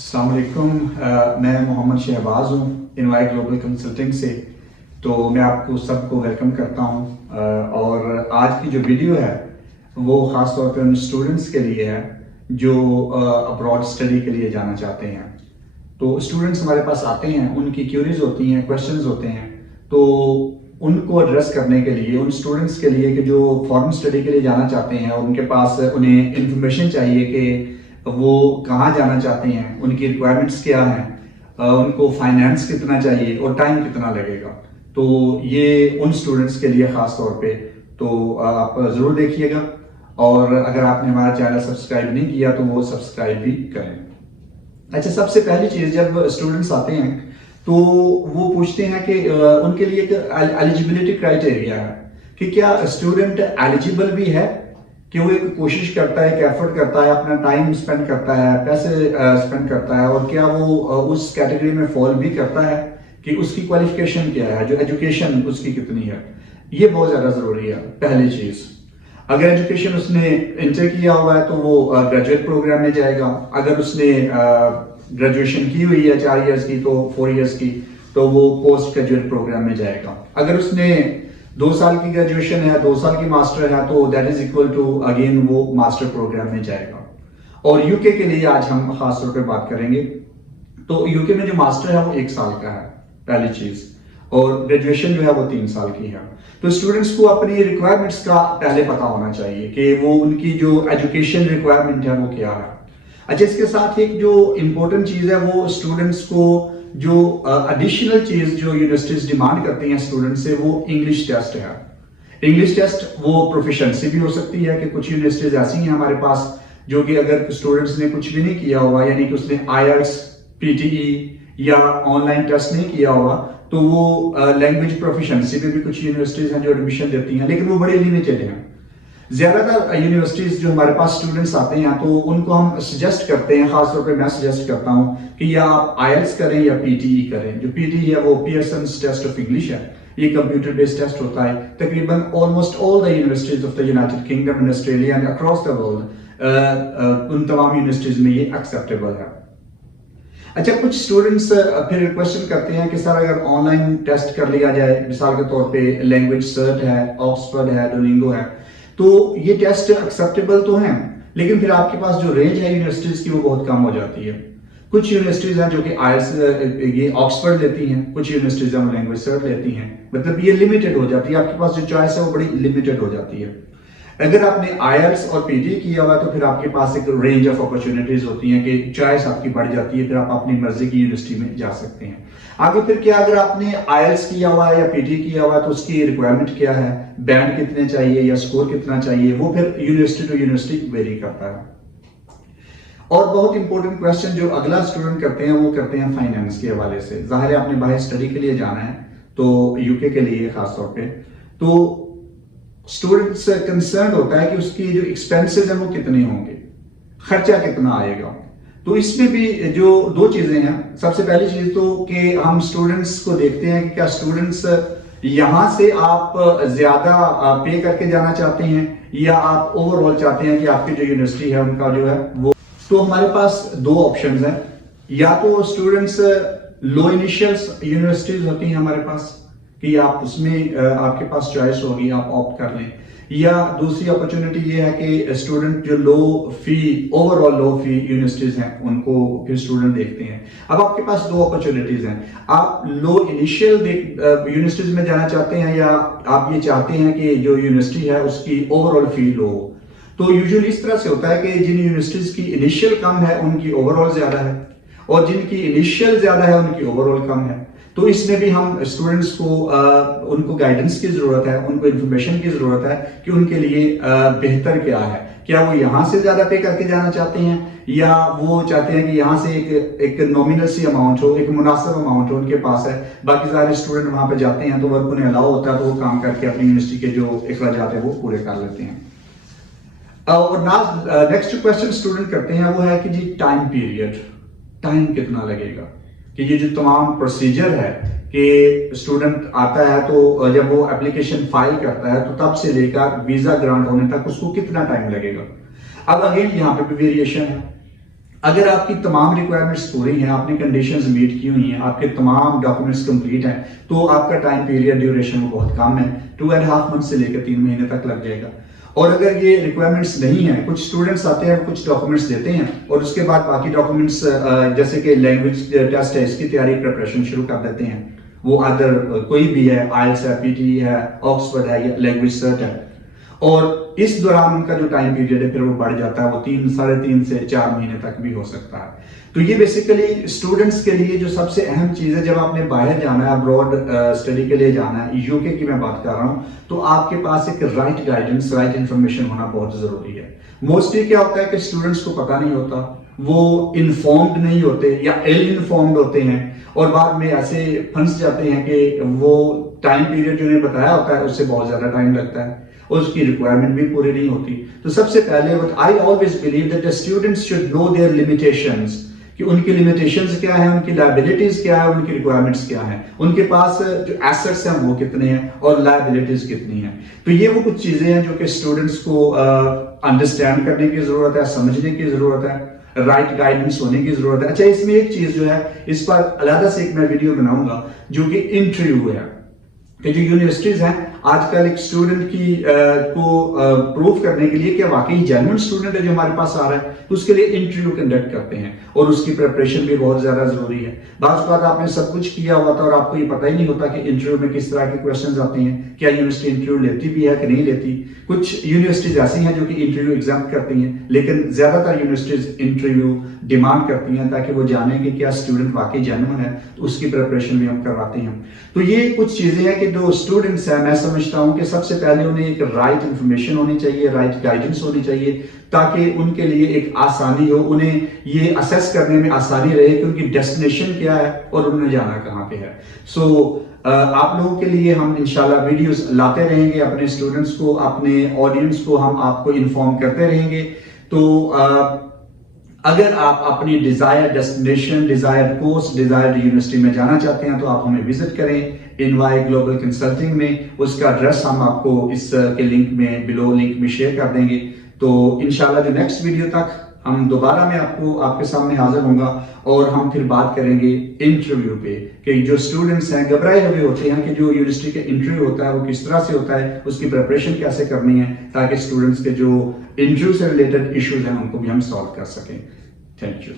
अस्सलाम वालेकुम। मैं मोहम्मद शहबाज हूँ इनवाई ग्लोबल कंसल्टिंग से। तो मैं आपको सबको वेलकम करता हूँ और आज की जो वीडियो है वो ख़ास तौर पे उन स्टूडेंट्स के लिए है जो अब्रॉड स्टडी के लिए जाना चाहते हैं। तो स्टूडेंट्स हमारे पास आते हैं, उनकी क्यूरीज होती हैं, क्वेश्चंस होते हैं, तो उनको एड्रेस करने के लिए उन स्टूडेंट्स के लिए कि जो फॉरेन स्टडी के लिए जाना चाहते हैं और उनके पास उन्हें इंफॉर्मेशन चाहिए कि वो कहाँ जाना चाहते हैं, उनकी रिक्वायरमेंट्स क्या हैं, उनको फाइनेंस कितना चाहिए और टाइम कितना लगेगा। तो ये उन स्टूडेंट्स के लिए ख़ास तौर पे तो आप ज़रूर देखिएगा और अगर आपने हमारा चैनल सब्सक्राइब नहीं किया तो वो सब्सक्राइब भी करें। अच्छा, सबसे पहली चीज़, जब स्टूडेंट्स आते हैं तो वो पूछते हैं कि उनके लिए एक एलिजिबिलिटी क्राइटेरिया है कि क्या स्टूडेंट एलिजिबल भी है, कि वो एक कोशिश करता है, एक एफर्ट करता है, अपना टाइम स्पेंड करता है, पैसे स्पेंड करता है, और क्या वो उस कैटेगरी में फॉल भी करता है, कि उसकी क्वालिफिकेशन क्या है, जो एजुकेशन उसकी कितनी है। ये बहुत ज़्यादा ज़रूरी है। पहली चीज़, अगर एजुकेशन उसने इंटर किया हुआ है तो वो ग्रेजुएट प्रोग्राम में जाएगा। अगर उसने ग्रेजुएशन की हुई है 4 इयर्स की तो 4 इयर्स की, तो वो पोस्ट ग्रेजुएट प्रोग्राम में जाएगा। अगर उसने 2 साल की ग्रेजुएशन है, 2 साल की मास्टर है, तो that is equal to again वो मास्टर प्रोग्राम में जाएगा। और यूके के लिए आज हम खास तौर पे बात करेंगे। तो यूके में जो मास्टर है वो 1 साल का है, पहली चीज, और ग्रेजुएशन जो है वो 3 साल की है। तो स्टूडेंट्स को अपनी रिक्वायरमेंट्स का पहले पता होना चाहिए कि वो उनकी जो एजुकेशन रिक्वायरमेंट है वो क्या है। अच्छा, इसके साथ एक जो इम्पोर्टेंट चीज है वो स्टूडेंट्स को जो एडिशनल चीज जो यूनिवर्सिटीज डिमांड करती हैं स्टूडेंट से, वो इंग्लिश टेस्ट है। इंग्लिश टेस्ट वो प्रोफिशिएंसी भी हो सकती है कि कुछ यूनिवर्सिटीज ऐसी हैं हमारे पास जो कि अगर स्टूडेंट्स ने कुछ भी नहीं किया होगा, यानी कि उसने IELTS, PTE या ऑनलाइन टेस्ट नहीं किया होगा, तो वो लैंग्वेज प्रोफिशिएंसी पे भी कुछ यूनिवर्सिटीज हैं जो एडमिशन देती हैं, लेकिन वो बड़ी लिमिटेड हैं। ज्यादातर यूनिवर्सिटीज जो हमारे पास स्टूडेंट्स आते हैं तो उनको हम सजेस्ट करते हैं, खासतौर पे मैं सजेस्ट करता हूं कि या आप IELTS करें या PTE करें। जो PTE है वो पियर्सन्स टेस्ट ऑफ इंग्लिश है, ये कंप्यूटर बेस्ड टेस्ट होता है। तकरीबन almost all the universities of the United kingdom and Australia and across the world उन तमाम यूनिवर्सिटीज में ये एक्सेप्टेबल है। अच्छा, कुछ स्टूडेंट्स फिर क्वेश्चन करते हैं कि सर अगर ऑनलाइन टेस्ट कर लिया जाए, मिसाल के तौर पे लैंग्वेज सर्ट है, ऑक्सफोर्ड है, डुओलिंगो है, तो ये टेस्ट एक्सेप्टेबल तो हैं, लेकिन फिर आपके पास जो रेंज है यूनिवर्सिटीज की वो बहुत कम हो जाती है। कुछ यूनिवर्सिटीज हैं जो कि IELTS ये ऑक्सफोर्ड लेती हैं, कुछ यूनिवर्सिटीज हैं लैंग्वेज सर्ट लेती हैं, मतलब ये लिमिटेड हो जाती है। आपके पास जो चॉइस है वो बड़ी लिमिटेड हो जाती है। अगर आपने IELTS और PTE किया हुआ तो फिर आपके पास एक रेंज ऑफ अपॉर्चुनिटीज होती हैं कि चॉइस आपकी बढ़ जाती है, फिर आप अपनी मर्जी की यूनिवर्सिटी में जा सकते हैं। आगे फिर क्या, अगर आपने IELTS किया हुआ है या PTE किया हुआ है तो उसकी रिक्वायरमेंट क्या है, बैंड कितने चाहिए या स्कोर कितना चाहिए, वो फिर यूनिवर्सिटी टू यूनिवर्सिटी वेरी करता है। और बहुत इंपॉर्टेंट क्वेश्चन जो अगला स्टूडेंट करते हैं वो करते हैं फाइनेंस के हवाले से। जाहिर है आपने बाहर स्टडी के लिए जाना है, तो यूके के लिए खास तौर पे, तो स्टूडेंट्स कंसर्न होता है कि उसकी जो एक्सपेंसेस हैं वो कितने होंगे, खर्चा कितना आएगा। तो इसमें भी जो 2 चीजें हैं, सबसे पहली चीज तो कि हम स्टूडेंट्स को देखते हैं कि क्या स्टूडेंट्स यहां से आप ज्यादा पे करके जाना चाहते हैं या आप ओवरऑल चाहते हैं कि आपकी जो यूनिवर्सिटी है उनका जो है वो। तो हमारे पास 2 ऑप्शंस हैं, या तो स्टूडेंट्स लो इनिशियल्स यूनिवर्सिटीज होती हैं हमारे पास कि आप उसमें आपके पास चॉइस होगी, आप ऑप्ट कर लें, या दूसरी अपॉर्चुनिटी ये है कि स्टूडेंट जो लो फी, ओवरऑल लो फी यूनिवर्सिटीज हैं उनको फिर स्टूडेंट देखते हैं। अब आपके पास 2 अपॉर्चुनिटीज हैं, आप लो इनिशियल यूनिवर्सिटीज में जाना चाहते हैं या आप ये चाहते हैं कि जो यूनिवर्सिटी है उसकी ओवरऑल फी लो हो। तो यूजुअली इस तरह से होता है कि जिन यूनिवर्सिटीज की इनिशियल कम है उनकी ओवरऑल ज्यादा है, और जिनकी इनिशियल ज्यादा है उनकी ओवरऑल कम है। तो इसमें भी हम स्टूडेंट्स को उनको गाइडेंस की जरूरत है, उनको इन्फॉर्मेशन की जरूरत है कि उनके लिए बेहतर क्या है। क्या वो यहाँ से ज्यादा पे करके जाना चाहते हैं या वो चाहते हैं कि यहाँ से एक नॉमिनल सी अमाउंट हो, एक मुनासिब अमाउंट हो उनके पास है, बाकी सारे स्टूडेंट वहां पे जाते हैं तो वर्क उन्हें अलाउ होता है, तो वो काम करके अपनी यूनिवर्सिटी के जो अखराजात है वो पूरे कर लेते हैं। और नेक्स्ट क्वेश्चन स्टूडेंट करते हैं वो है कि जी टाइम पीरियड, टाइम कितना लगेगा, कि ये जो तमाम प्रोसीजर है कि स्टूडेंट आता है तो जब वो एप्लीकेशन फाइल करता है तो तब से लेकर वीजा ग्रांट होने तक उसको कितना टाइम लगेगा। अब अगेन यहाँ पे भी वेरिएशन है। اگر آپ کی تمام ریکوائرمنٹس پوری ہیں، آپ نے کنڈیشنز میٹ کی ہوئی ہیں، آپ کے تمام ڈاکومنٹس کمپلیٹ ہیں، تو آپ کا ٹائم پیریڈ ڈیوریشن وہ بہت کم ہے، 2.5 منتھ سے لے کر 3 مہینے تک لگ جائے گا۔ اور اگر یہ ریکوائرمنٹس نہیں ہیں، کچھ اسٹوڈنٹس آتے ہیں کچھ ڈاکومنٹس دیتے ہیں اور اس کے بعد باقی ڈاکومنٹس جیسے کہ لینگویج ٹیسٹ ہے، اس کی تیاری پریپریشن شروع کر دیتے ہیں، وہ ادر کوئی بھی ہے، آئلس ہے، پی ٹی ہے، آکسفورڈ ہے یا لینگویج سرٹ ہے، اور اس دوران ان کا جو ٹائم پیریڈ ہے پھر وہ بڑھ جاتا ہے، وہ 3 سے 4 مہینے تک بھی ہو سکتا ہے۔ تو یہ بیسیکلی اسٹوڈنٹس کے لیے جو سب سے اہم چیز ہے، جب آپ نے باہر جانا ہے، ابراڈ اسٹڈی کے لیے جانا ہے، یو کے کی میں بات کر رہا ہوں، تو آپ کے پاس ایک رائٹ گائیڈنس، رائٹ انفارمیشن ہونا بہت ضروری ہے۔ موسٹلی کیا ہوتا ہے کہ اسٹوڈنٹس کو پتہ نہیں ہوتا، وہ انفارمڈ نہیں ہوتے یا ایل انفارمڈ ہوتے ہیں، اور بعد میں ایسے پھنس جاتے ہیں کہ وہ ٹائم پیریڈ جو انہیں بتایا ہوتا ہے اس سے بہت زیادہ ٹائم لگتا ہے اور اس کی ریکوائرمنٹ بھی پوری نہیں ہوتی۔ تو سب سے پہلے I always believe that the students should know their limitations، کہ ان کی لمیٹیشنز کیا ہیں، ان کی لائبلٹیز کیا ہے، ان کی ریکوائرمنٹس کیا ہیں، ان کے پاس جو ایسٹس ہیں وہ کتنے ہیں اور لائبلٹیز کتنی ہیں۔ تو یہ وہ کچھ چیزیں ہیں جو کہ اسٹوڈنٹس کو انڈرسٹینڈ کرنے کی ضرورت ہے، سمجھنے کی ضرورت ہے، رائٹ گائیڈنس ہونے کی ضرورت ہے۔ اچھا، اس میں ایک چیز جو ہے، اس پر علیحدہ سے ایک میں ویڈیو بناؤں گا، جو کہ انٹرویو ہے، کہ جو یونیورسٹیز ہیں آج کل ایک اسٹوڈنٹ کی کو پروف کرنے کے لیے کہ واقعی جینوئن اسٹوڈنٹ ہے جو ہمارے پاس آ رہا ہے، تو اس کے لیے انٹرویو کنڈکٹ کرتے ہیں اور اس کی پریپریشن بھی بہت زیادہ ضروری ہے۔ بعض اوقات آپ نے سب کچھ کیا ہوا تھا اور آپ کو یہ پتہ ہی نہیں ہوتا کہ انٹرویو میں کس طرح کے کویشچنز آتے ہیں، کیا یونیورسٹی انٹرویو لیتی بھی ہے کہ نہیں لیتی۔ کچھ یونیورسٹیز ایسی ہیں جو کہ انٹرویو ایگزام کرتی ہیں، لیکن زیادہ تر یونیورسٹیز انٹرویو ڈیمانڈ کرتی ہیں تاکہ وہ جانیں کہ کیا اسٹوڈنٹ واقعی جینوئن ہے، تو اس کی پریپریشن بھی ہم کرواتے ہیں۔ تو یہ کچھ چیزیں ہیں کہ جو اسٹوڈنٹس ہیں، میں سمجھتا ہوں کہ سب سے پہلے انہیں ایک رائٹ انفارمیشن ہونی چاہیے، رائٹ گائیڈنس ہونی چاہیے، تاکہ ان کے لیے ایک آسانی ہو، انہیں یہ اسیس کرنے میں آسانی رہے کہ ان کی ڈیسٹینیشن کیا ہے اور انہیں جانا کہاں پہ ہے۔ آپ لوگوں کے لیے ہم انشاءاللہ ویڈیوز لاتے رہیں گے، اپنے اسٹوڈنٹس کو، اپنے آڈینس کو ہم آپ کو انفارم کرتے رہیں گے۔ تو اگر آپ اپنی Dzire destination, Dzire course, Dzire university میں جانا چاہتے ہیں تو آپ ہمیں وزٹ کریں انوائی گلوبل کنسلٹنگ میں۔ اس کا ایڈریس ہم آپ کو اس کے لنک میں، بلو لنک میں شیئر کر دیں گے۔ تو انشاءاللہ جو نیکسٹ ویڈیو تک ہم دوبارہ میں آپ کے سامنے حاضر ہوں گا اور ہم پھر بات کریں گے انٹرویو پہ، کہ جو اسٹوڈنٹس ہیں گھبرائے ہوئے ہوتے ہیں کہ جو یونیورسٹی کا انٹرویو ہوتا ہے وہ کس طرح سے ہوتا ہے، اس کی پریپریشن کیسے کرنی ہے، تاکہ اسٹوڈنٹس کے جو انٹرویو سے ریلیٹڈ ایشوز ہیں ان کو بھی ہم سالو کر سکیں۔ Thank you.